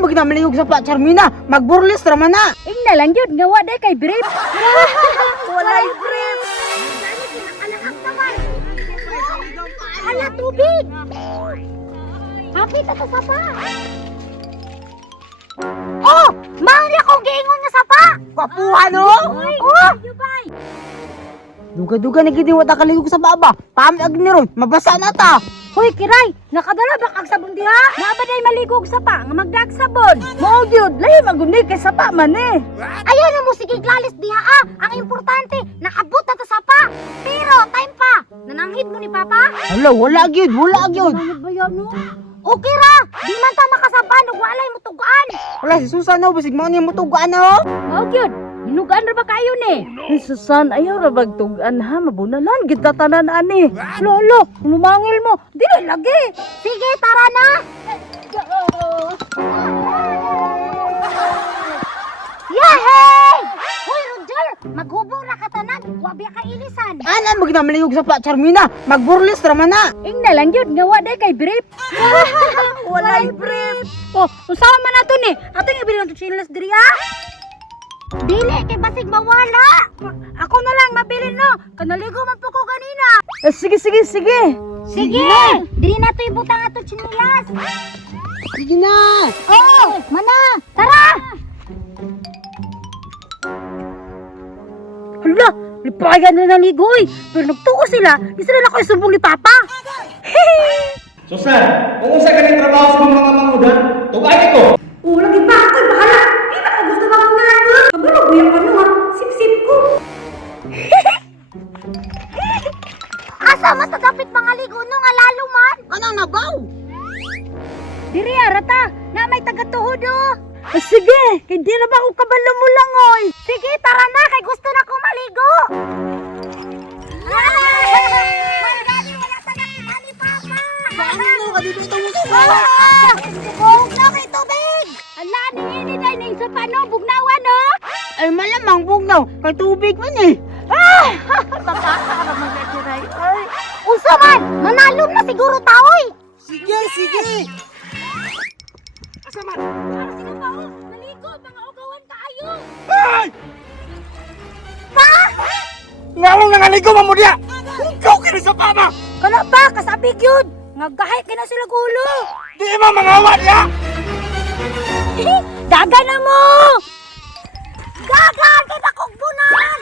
Anan bagi na malingog sa pa Charmina, magburlis raman na. Ingna lang yun, nga waday kay brief. Walay brief. Hala, tubig! Hapit at sapa! Oh! Mahal akong giingon nga sapa! Kapuha no? Oh! Yubay! Duga-duga na gidi wata kaligog sa baba. Paamag ni ron, mabasa na ta. Hoy, Kiray! Nakadala ba kag sabon diha? Nabaday maligog sapa nga magdag sabon. Mao gyud, lahi magundi kay sapa man eh. Ayaw na mo sige glalis diha ah. Ang importante, nakabot na ta sapa. Pero time pa. Nananghid mo ni Papa? Hala, wala gyud, wala gyud. Nanghid ba yan no? Okay ra! Di man ta makasapa ug walay mo tugaan. Wala si Susan no, basig mo ni mo tugaan no. Mao gyud. Hinugaan ra ba kayo ni? Susan, ayaw ra bagtugan ha, mabunalan kita tanan ani. Lolo, lumangil mo. Dili lagi. Sige, tara na. Yahey! Hoy, Roger, maghubong ra ka tanan, wabi ka ilisan. Anan bagi na malingog sa pa Charmina, magburlis raman na. Ingna lang yun, nga waday kay brief. Walay brief. Oh, usawa man nato ni. Atong ibili ng chilas diri ha. Dili kay basig mawala. Ako na lang mabili no. Kanaligo man po ko ganina. Sige. Sige. Dili na to ibutang ato chinelas. Sige na. Oh, mana. Tara. Hala, lipayan na naligoy. Pero nagtuo sila, di sila na ko isumbong ni Papa. Susan, kung unsa ka trabaho sa mga mangudan, tugay ko. Oh, lagi pa ako'y bahala. Di ba ka gusto bang nga ito? Kabulog mo yung ano ha, sip-sip ko. Asa matagapit pangaligo no nga lalo man? Anong nabaw? Diri arata, na may tagatuhod oh. Sige, hindi na ba ako kabalo mo lang oy. Sige, tara na, kay gusto na ko maligo. Bugnaw kay tubig! Ala, ningini dahil ning sa pano, bugnawan no? Ay malamang bugnaw, kay tubig man eh. Makakaraman na tiray. Ay, usa man! Manalom na siguro taoy! Sige. Asa man? Para sino pa oh? Maligo, mga ugawan kaayo! Ay! Pa! Ngalong nangaligo mo diya. Ikaw kini sa pama. Kana ba? Kasabig yun! Naggahay ka na sila gulo! Di mo mangawat ya. Daga na mo! Daga! Kita kong bunan!